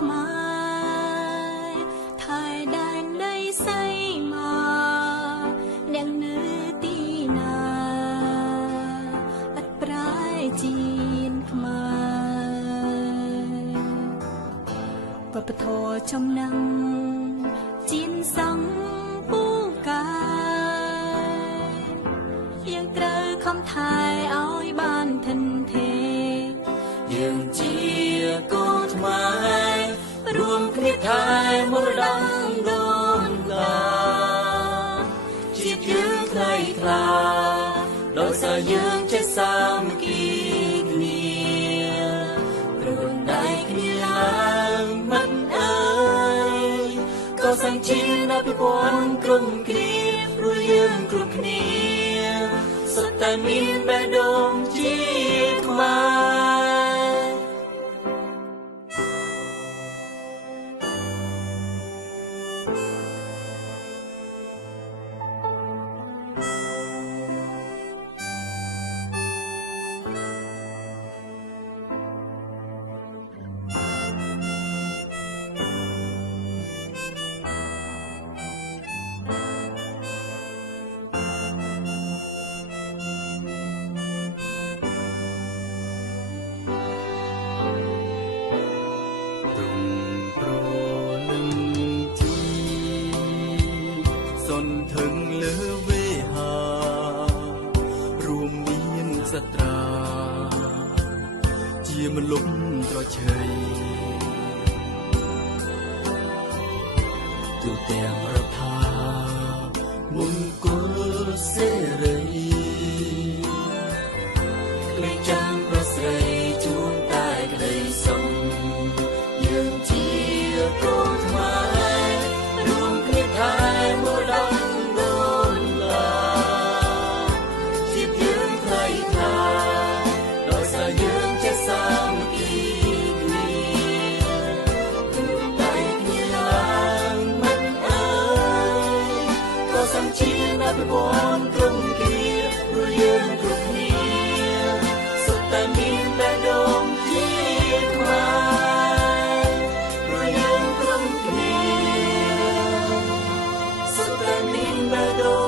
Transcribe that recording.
ខ្មែរថៃដែនដីសៃមកអ្នកនៅទីណាអត់ប្រែជីនខ្មែរវប្បធម៌ចំណងជីនសង្ពូកាយើងត្រូវខំថែឲ្យបានធិនទេយើងជាកូនខ្មែររួមគ្នាថែមរតកដូនតាជាតិយើងថ្លៃថ្លាដោយសារយើងចេះសាមគ្គីគ្នារួនដៃគ្នាឡើងមិនអើយក៏សាំងជីនអភិវឌ្ឍក្រុមគ្នាព្រោះយើងគ្រប់គ្នាសុទ្ធតែមានបេះដូងជាខ្មែរសន្ធឹងលើវេហារួមមានសត្រាជាមលុបត្រឆៃទូទាំងរដ្ឋាមង្គលសេរីក្លែងចាំប្រស្រីជួនតែក្តីសុខយើងជាកូនខ្មែររួមគ្នាថែមរតកដូនតាជាតិយើងថ្លៃថ្លាដោយសារយើងចេះសាមគ្គីគ្នារួមដៃគ្នាឡើងមិនអើយក៏សាំងជីនអភិវឌ្ឍក្រុមគ្នាព្រោះយើងគ្រប់គ្នាសុទ្ធតែមានបេះដូងជាខ្មែរព្រោះយើងគ្រប់គ្នាសុទ្ធតែមានបេះដូង